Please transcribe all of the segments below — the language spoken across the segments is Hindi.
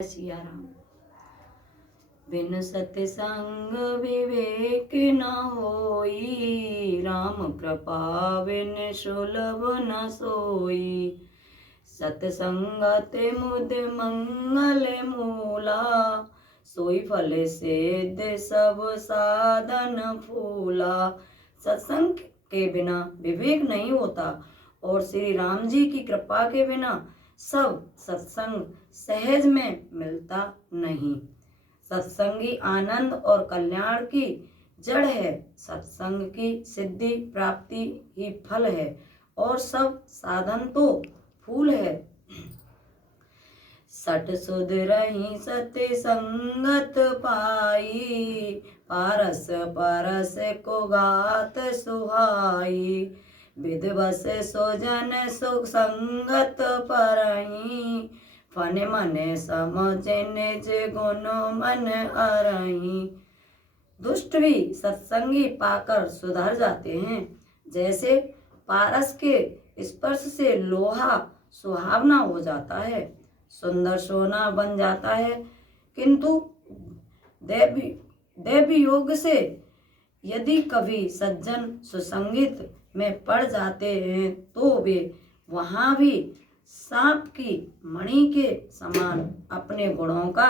सिया राम। बिन सत्संग विवेक न होई, राम कृपा बिन सुलभ न सोई। सत्संगत मुद मंगल मूला, सोई फल सिद्ध सब साधन फूला। सत्संग के बिना विवेक नहीं होता और श्री राम जी की कृपा के बिना सब सत्संग सहज में मिलता नहीं। सत्संगी आनंद और कल्याण की जड़ है, सत्संग की सिद्धि प्राप्ति ही फल है और सब साधन तो फूल है। सठ सुध रही सत्य संगत पाई, पारस परस को गात सुहाई। विधवस सोजन सुख संगत परही, फन मन समझ निज गुण मन अरही। दुष्ट भी सत्संगी पाकर सुधर जाते हैं। जैसे पारस के स्पर्श से लोहा सुहावना हो जाता है, सुंदर सोना बन जाता है, किंतु दैवी योग से यदि कभी सज्जन सुसंगित में पड़ जाते हैं तो वे वहां भी सांप की मणि के समान अपने गुणों का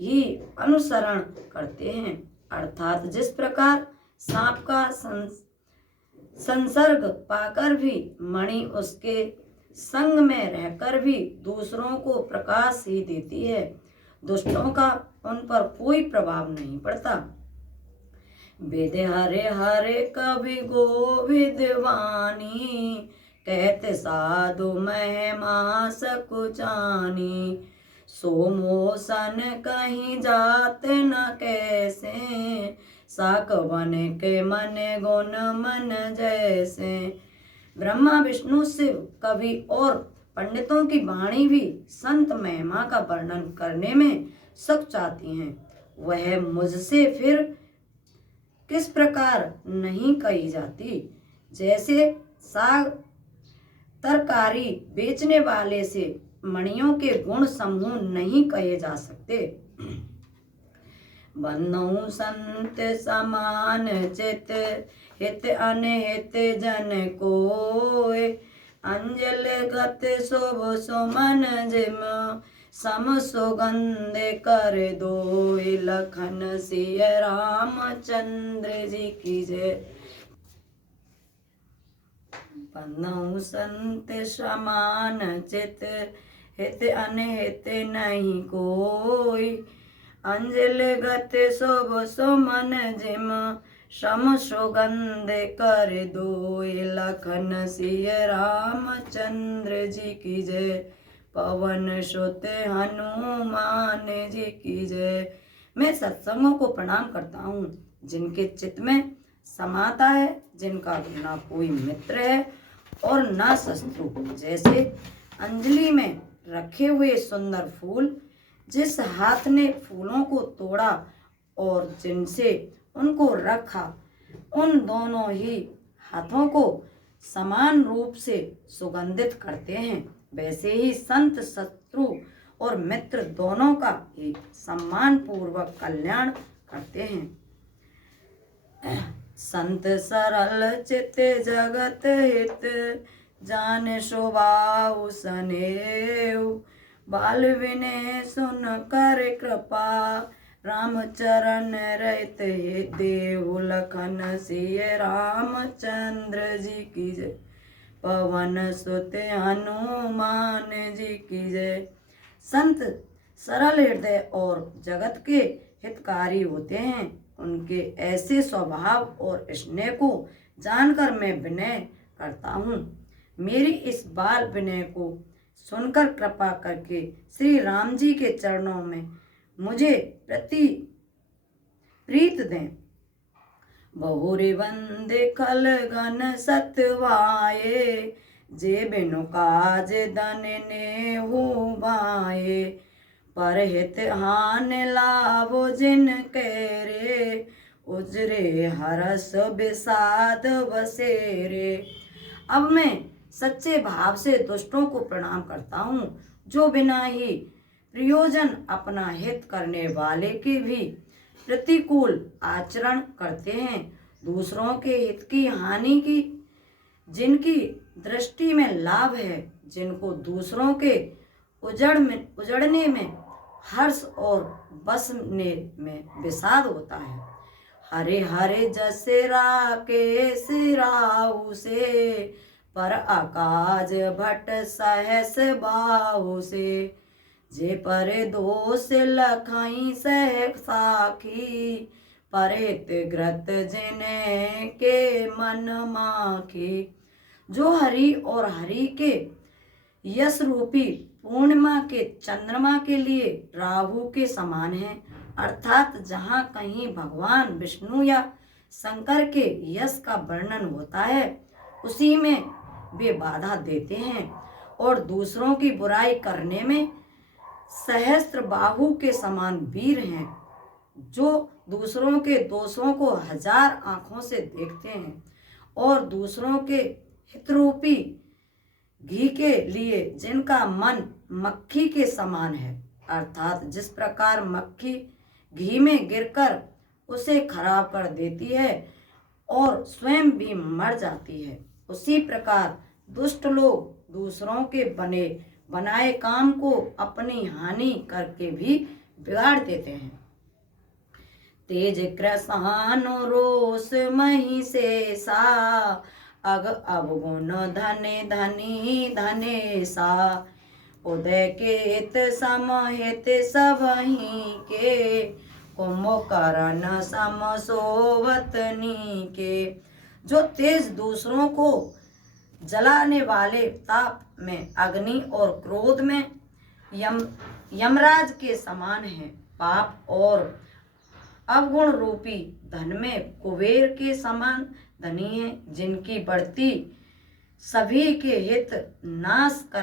ही अनुसरण करते हैं। अर्थात जिस प्रकार सांप का संसर्ग पाकर भी मणि उसके संग में रहकर भी दूसरों को प्रकाश ही देती है, दुष्टों का उन पर कोई प्रभाव नहीं पड़ता। वेद हरे हरे कवि गोविद वाणी, कहते साधु महिमा सकुचानी। सो मोसन कहीं जात न कैसे, साक बन के मन गुण मन जैसे। ब्रह्मा विष्णु शिव कवि और पंडितों की वाणी भी संत महिमा का वर्णन करने में सक चाहती हैं, वह मुझसे फिर किस प्रकार नहीं कही जाती। जैसे साग तरकारी बेचने वाले से मणियों के गुण समूह नहीं कहे जा सकते। बंधु संत समान चित, हित अनहित जन कोय। अंजल गत शुभ सुमन जिम, सम सुगंध कर दोय। लखन सिय रामचंद्र जी की जय। बंधु संत समान चित, हित अनहित नहीं कोई। अंजल गत शुभ सुमन जिम, सम सुगंध कर दोय। लखन सिय रामचंद्र जी की जय। पवन सुत हनुमान जी की जय। मैं सत्संगों को प्रणाम करता हूँ जिनके चित्त में समाता है, जिनका ना कोई मित्र है और ना शत्रु। जैसे अंजलि में रखे हुए सुंदर फूल, जिस हाथ ने फूलों को तोड़ा और जिनसे उनको रखा, उन दोनों ही हाथों को समान रूप से सुगंधित करते हैं, वैसे ही संत शत्रु और मित्र दोनों का ही सम्मान पूर्वक कल्याण करते हैं। संत सरल चित जगत हित, जान स्वभाव सनेऊ। बाल विनय सुन कर कृपा, राम चरण रहित देहु। लखन सिय रामचंद्र जी की जय। पवन सुत हनुमान जी की जय। संत सरल हृदय और जगत के हितकारी होते हैं। उनके ऐसे स्वभाव और स्नेह को जानकर मैं विनय करता हूँ। मेरी इस बाल विनय को सुनकर कृपा करके श्री राम जी के चरणों में मुझे प्रीत दें। बहुरी वंदे खल गन सतवाए, जे बिनु काज धन नेहु भाए। परहित हान लाभो जिन केरे, उजरे हरस विषाद बसेरे। अब मैं सच्चे भाव से दुष्टों को प्रणाम करता हूँ, जो बिना ही प्रयोजन अपना हित करने वाले के भी प्रतिकूल आचरण करते हैं। दूसरों के हित की हानि की जिनकी दृष्टि में लाभ है, जिनको दूसरों के उजड़ने में हर्ष और बसने में विषाद होता है। हरे हरे जसरा के सिराऊ से, पर आकाज भट सहस बाहु से। जे परे दोष लखाई सह साखी, परित ग्रत जिने के मन माखी। जो हरि और हरि के यश रूपी पूर्णिमा के चंद्रमा के लिए राहु के समान है, अर्थात जहाँ कहीं भगवान विष्णु या शंकर के यश का वर्णन होता है उसी में वे बाधा देते हैं, और दूसरों की बुराई करने में सहस्त्र बाहु के समान वीर हैं, जो दूसरों के दोषों को 1000 आंखों से देखते हैं और दूसरों के हितरूपी घी के लिए जिनका मन मक्खी के समान है, अर्थात जिस प्रकार मक्खी घी में गिरकर उसे खराब कर देती है और स्वयं भी मर जाती है, उसी प्रकार दुष्ट लोग दूसरों के बनाए काम को अपनी हानि करके भी बिगाड़ देते हैं। तेज कृषानु रोष मही से सा, अग अवगुण धने धनी धने सा। उदय केत समहित सबही के, कुंभकर्ण सम सोवतनी के। जो तेज दूसरों को जलाने वाले, ताप में अग्नि और क्रोध में यमराज के समान है, पाप और अवगुण रूपी धन में कुबेर के समान धनी है, जिनकी बढ़ती सभी के हित नाश कर